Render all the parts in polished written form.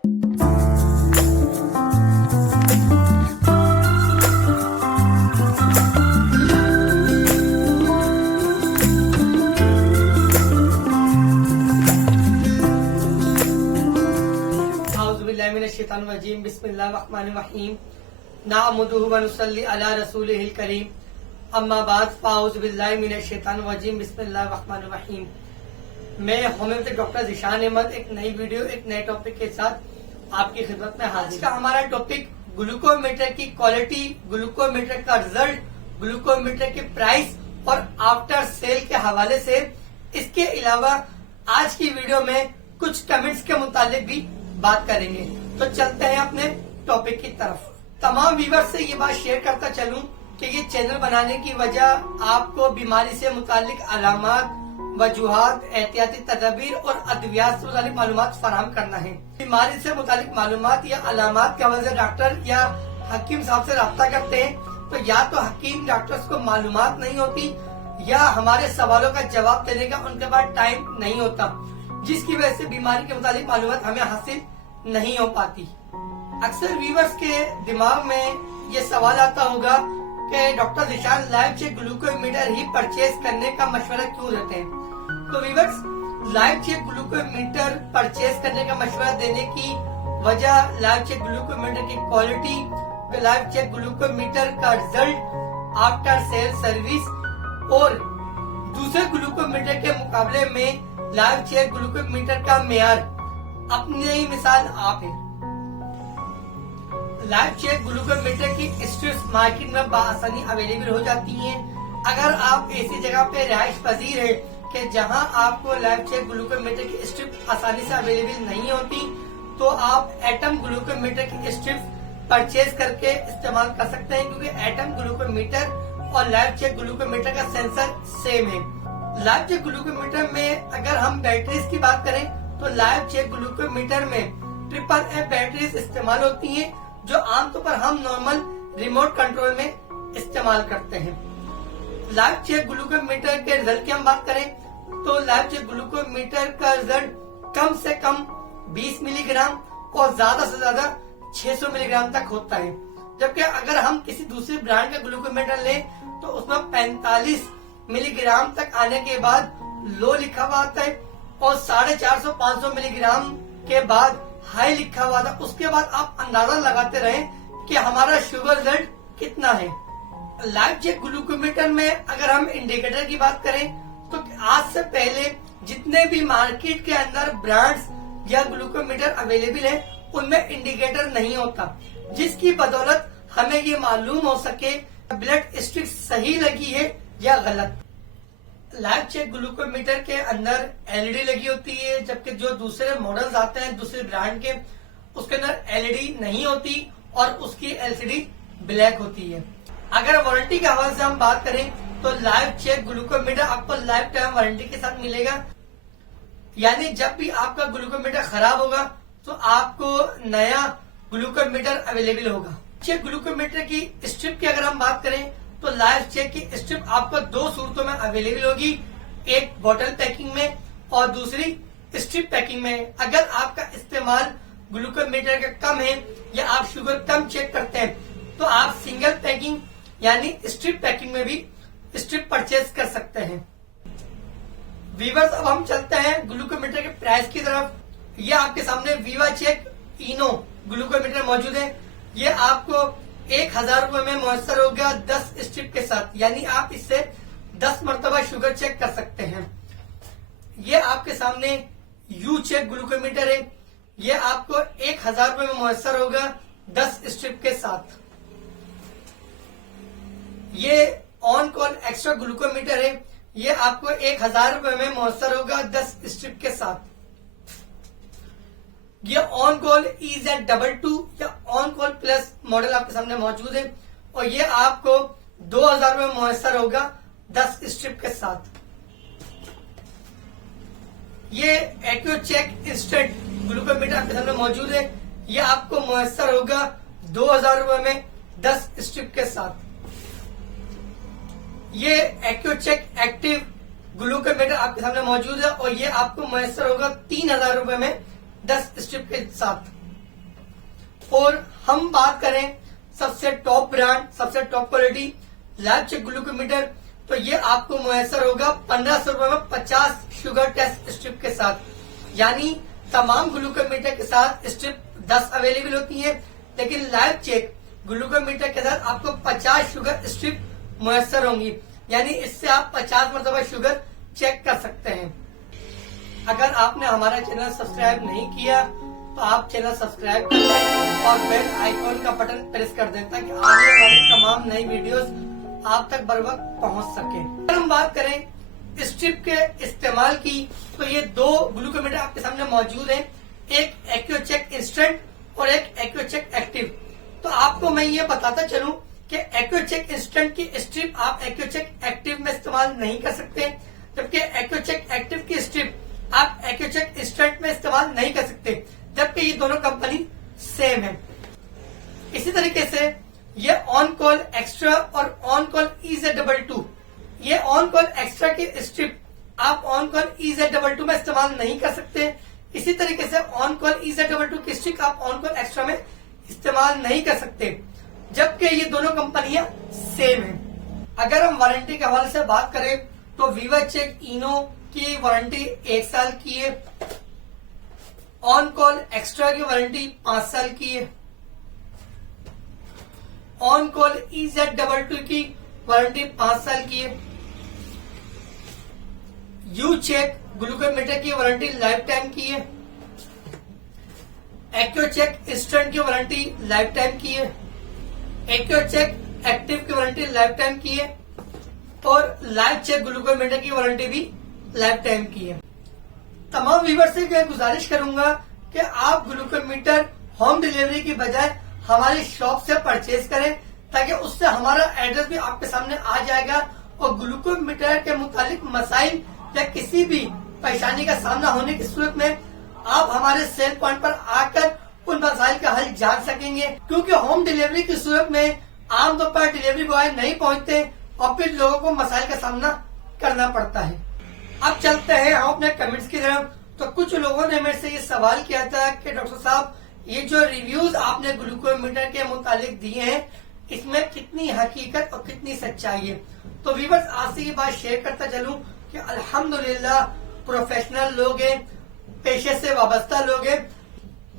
बिस्मिल्लाहिर्रहमानिर्रहीम बिस्मिल्लाहिर्रहमानिर्रहीम नहमदुहु व नुसल्ली अला रसूलिहिल करीम अम्मा बाद फ़ाऊज़ु बिल्लाहि मिनश शैतानिर रजीम बिस्मिल्लाहिर्रहमानिर्रहीम। मैं होम्योपैथिक डॉक्टर ज़ीशान अहमद एक नई वीडियो एक नए टॉपिक के साथ आपकी खिदमत में हाजिर। आज का हमारा टॉपिक ग्लूकोमीटर की क्वालिटी, ग्लूकोमीटर का रिजल्ट, ग्लूकोमीटर की प्राइस और आफ्टर सेल के हवाले से। इसके अलावा आज की वीडियो में कुछ कमेंट्स के मुतालिक भी बात करेंगे। तो चलते हैं अपने टॉपिक की तरफ। तमाम व्यूअर्स से ये बात शेयर करता चलूं कि ये चैनल बनाने की वजह आपको बीमारी से मुतालिक अलामात, वजूहात, एहतियाती तदबीर और अद्वियात से मुतालिक मालूमात फराहम करना है। बीमारी से मुतालिक मालूमात या अलामात की वजह डॉक्टर या हकीम साहब से रब्ता करते हैं तो या तो हकीम डॉक्टर्स को मालूमात नहीं होती या हमारे सवालों का जवाब देने का उनके पास टाइम नहीं होता, जिसकी वजह से बीमारी के मुताबिक मालूमात हमें हासिल नहीं हो पाती। अक्सर व्यूअर्स के दिमाग में ये सवाल आता होगा कि doctor Zeeshan live check glucometer ही परचेज करने का मशवरा क्यों देते हैं। तो viewers, live check glucometer purchase करने का मशवरा देने की वजह लाइव चेक ग्लूकोमीटर की क्वालिटी, लाइव चेक ग्लूकोमीटर का रिजल्ट, आफ्टर सेल सर्विस और दूसरे ग्लूकोमीटर के मुकाबले में लाइव चेक ग्लूकोमीटर का मेयार अपनी ही मिसाल आप है। लाइव चेक ग्लूकोमीटर की स्ट्रिप्स मार्केट में बआसानी अवेलेबल हो जाती हैं। अगर आप ऐसी जगह पे रिहाइश पजीर है कि जहां आपको लाइव चेक ग्लूकोमीटर की स्ट्रिप आसानी से अवेलेबल नहीं होती तो आप एटम ग्लूकोमीटर की स्ट्रिप्स परचेज करके इस्तेमाल कर सकते हैं, क्योंकि एटम ग्लूकोमीटर और लाइव चेक ग्लूकोमीटर का सेंसर सेम है। लाइव चेक ग्लूकोमीटर में अगर हम बैटरीज की बात करें तो लाइव चेक ग्लूकोमीटर में ट्रिपल ए बैटरीज इस्तेमाल होती हैं, जो आमतौर पर हम नॉर्मल रिमोट कंट्रोल में इस्तेमाल करते हैं। लाइव चेक ग्लूकोमीटर के रिजल्ट की हम बात करें तो लाइव चेक ग्लूकोमीटर का रिजल्ट कम से कम 20 मिलीग्राम और ज्यादा से ज्यादा 600 मिलीग्राम तक होता है, जबकि अगर हम किसी दूसरे ब्रांड का ग्लूकोमीटर लें तो उसमें 45 मिलीग्राम तक आने के बाद लो लिखा हुआ आता है और 450-500 मिलीग्राम के बाद हाई लिखा हुआ था। उसके बाद आप अंदाजा लगाते रहे कि हमारा शुगर रिजल्ट कितना है। लाइव चेक ग्लूकोमीटर में अगर हम इंडिकेटर की बात करें तो आज से पहले जितने भी मार्केट के अंदर ब्रांड्स या ग्लूकोमीटर अवेलेबल है उनमें इंडिकेटर नहीं होता, जिसकी बदौलत हमें ये मालूम हो सके ब्लड स्ट्रिक सही लगी है या गलत। लाइव चेक ग्लूकोमीटर के अंदर एलईडी लगी होती है, जबकि जो दूसरे मॉडल्स आते हैं दूसरे ब्रांड के उसके अंदर एलईडी नहीं होती और उसकी एलसीडी ब्लैक होती है। अगर वारंटी के हवाले से हम बात करें तो लाइव चेक ग्लूकोमीटर आपको लाइफ टाइम वारंटी के साथ मिलेगा, यानी जब भी आपका ग्लूकोमीटर खराब होगा तो आपको नया ग्लूकोमीटर अवेलेबल होगा। चेक ग्लूकोमीटर की स्ट्रिप की अगर हम बात करें तो लाइव चेक की स्ट्रिप आपको दो सूरतों में अवेलेबल होगी, एक बॉटल पैकिंग में और दूसरी स्ट्रिप पैकिंग में। अगर आपका इस्तेमाल ग्लूकोमीटर का कम है या आप शुगर कम चेक करते हैं तो आप सिंगल पैकिंग यानी स्ट्रिप पैकिंग में भी स्ट्रिप परचेज कर सकते हैं। वीवर्स, अब हम चलते हैं ग्लूकोमीटर के प्राइस की तरफ। ये आपके सामने वीवा चेक इनो ग्लूकोमीटर मौजूद है। ये आपको 1000 रुपए में मुयसर होगा 10 स्ट्रिप के साथ, यानी आप इससे 10 मरतबा शुगर चेक कर सकते हैं। ये आपके सामने यू चेक ग्लूकोमीटर है। ये आपको 1000 रुपए में मुयसर होगा 10 स्ट्रिप के साथ। ये ऑन कॉल एक्स्ट्रा ग्लूकोमीटर है। ये आपको 1000 रुपए में मुयसर होगा 10 स्ट्रिप के साथ। ये ऑन कॉल EZ22 या ऑन कॉल प्लस मॉडल आपके सामने मौजूद है और ये आपको 2000 रुपए में मुयसर होगा 10 स्ट्रिप के साथ। ये एक्यू चेक इंस्टेंट ग्लूकोमीटर आपके सामने मौजूद है। ये आपको मुयसर होगा 2000 रुपए में 10 स्ट्रिप के साथ। ये एक्यू चेक एक्टिव ग्लूकोमीटर आपके सामने मौजूद है और ये आपको मुयसर होगा 3000 रुपए में 10 स्ट्रिप के साथ। और हम बात करें सबसे टॉप ब्रांड, सबसे top quality lab check glucometer, तो ये आपको मुयसर होगा 1500 रुपए में 50 शुगर टेस्ट स्ट्रिप के साथ। यानी तमाम ग्लूकोमीटर के साथ स्ट्रिप 10 अवेलेबल होती है, लेकिन लैब चेक ग्लूकोमीटर के साथ आपको 50 शुगर स्ट्रिप मुयसर होंगी। यानी इससे आप 50 मरतबा शुगर चेक कर सकते हैं। अगर आपने हमारा चैनल सब्सक्राइब नहीं किया तो आप चैनल सब्सक्राइब कर लें और बेल आइकॉन का बटन प्रेस कर दें ताकि आने वाली तमाम नई वीडियोस आप तक बर वक्त पहुंच सके। अगर हम बात करें स्ट्रिप के इस्तेमाल की, तो ये दो ग्लूकोमीटर आपके सामने मौजूद हैं, एक एक्यूचेक इंस्टेंट और एक एक्यूचेक एक्टिव। तो आपको मैं ये बताता चलूं कि एक्यूचेक इंस्टेंट की स्ट्रिप आप एक्यूचेक एक्टिव में इस्तेमाल नहीं कर सकते, जबकि एक्यूचेक एक्टिव की स्ट्रिप आप एक्यूचेक इंस्टेंट में इस्तेमाल नहीं कर सकते, जबकि ये दोनों कंपनी सेम है। इसी तरीके से ये ऑन कॉल एक्स्ट्रा और ऑन कॉल EZ22, ये ऑन कॉल एक्स्ट्रा की स्ट्रिप आप ऑन कॉल EZ22 में इस्तेमाल नहीं कर सकते। इसी तरीके से ऑन कॉल EZ22 की स्ट्रिप आप ऑन कॉल एक्स्ट्रा में इस्तेमाल नहीं कर सकते, जबकि ये दोनों कंपनियां सेम है। अगर हम वारंटी के हवाले से बात करें तो वीवा चेक इनो की वारंटी 1 साल की है, ऑन कॉल एक्स्ट्रा की वारंटी 5 साल की है, ऑन कॉल EZ22 की वारंटी 5 साल की है, यू चेक ग्लूकोमीटर की वारंटी लाइफ टाइम की है, एक्यूचेक इंस्टेंट की वारंटी लाइफ टाइम की है, एक्यूचेक एक्टिव की वारंटी लाइफ टाइम की है और लाइव चेक ग्लूकोमीटर की वारंटी भी लाइफ टाइम की है। तमाम व्यूअर्स से मैं गुजारिश करूंगा कि आप ग्लूकोमीटर होम डिलीवरी की बजाय हमारी शॉप से परचेज करें, ताकि उससे हमारा एड्रेस भी आपके सामने आ जाएगा और ग्लूकोमीटर के मुतालिक मसाइल या किसी भी परेशानी का सामना होने की सूरत में आप हमारे सेल पॉइंट पर आकर उन मसाइल का हल जान सकेंगे। क्योंकि होम डिलीवरी की सूरत में आमतौर पर डिलीवरी बॉय नहीं पहुंचते और फिर लोगों को मसाइल का सामना करना पड़ता है। अब चलते हैं हम अपने कमेंट्स की तरफ। तो कुछ लोगों ने मेरे से ये सवाल किया था कि डॉक्टर साहब, ये जो रिव्यूज आपने ग्लूकोमीटर के मुतालिक दिए हैं, इसमें कितनी हकीकत और कितनी सच्चाई है। तो व्यूअर्स, आज से ये बात शेयर करता चलूं कि अल्हम्दुलिल्लाह प्रोफेशनल लोग हैं, पेशे से वाबस्ता लोग हैं,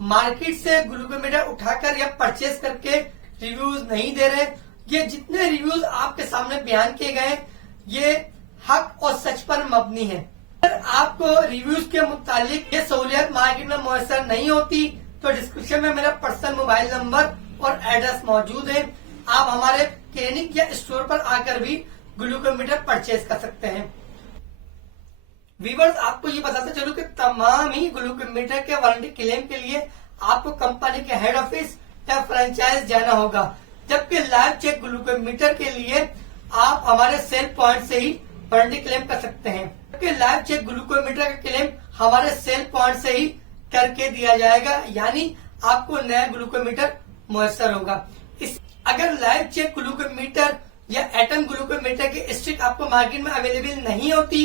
मार्केट से ग्लूकोमीटर उठाकर या परचेज करके रिव्यूज नहीं दे रहे। ये जितने रिव्यूज आपके सामने बयान किए गए ये हक और सच पर मबनी है। अगर आपको रिव्यूज के मुतालिक ये सहूलियत मार्केट में मुयसर नहीं होती तो डिस्क्रिप्शन में मेरा पर्सनल मोबाइल नंबर और एड्रेस मौजूद है। आप हमारे क्लिनिक या स्टोर पर आकर भी ग्लूकोमीटर परचेज कर सकते हैं। व्यूअर्स, आपको ये बताते चलूं कि तमाम ही ग्लूकोमीटर के वारंटी क्लेम के लिए आपको कंपनी के हेड ऑफिस या फ्रेंचाइज जाना होगा, जबकि लाइव चेक ग्लूकोमीटर के लिए आप हमारे सेल पॉइंट से ही वारंटी क्लेम कर सकते हैं। जबकि लाइव चेक ग्लूकोमीटर का क्लेम हमारे सेल पॉइंट से ही करके दिया जाएगा, यानी आपको नया ग्लूकोमीटर मुयसर होगा। अगर लाइव चेक ग्लूकोमीटर या एटम ग्लूकोमीटर की स्ट्रिप आपको मार्केट में अवेलेबल नहीं होती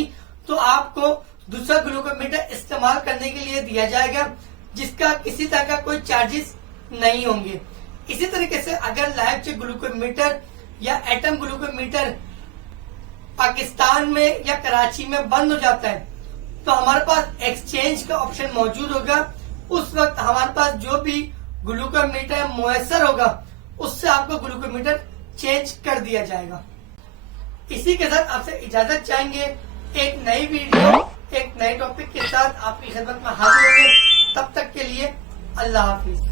तो आपको दूसरा ग्लूकोमीटर इस्तेमाल करने के लिए दिया जाएगा, जिसका किसी तरह का कोई चार्जेस नहीं होंगे। इसी तरीके से अगर लाइव चेक ग्लूकोमीटर या एटम ग्लूकोमीटर पाकिस्तान में या कराची में बंद हो जाता है तो हमारे पास एक्सचेंज का ऑप्शन मौजूद होगा। उस वक्त हमारे पास जो भी ग्लूकोमीटर मुयसर होगा उससे आपको ग्लूकोमीटर चेंज कर दिया जाएगा। इसी के साथ आपसे इजाजत चाहेंगे। एक नई वीडियो एक नए टॉपिक के साथ आपकी खिदमत में हाजिर होंगे। तब तक के लिए अल्लाह हाफिज।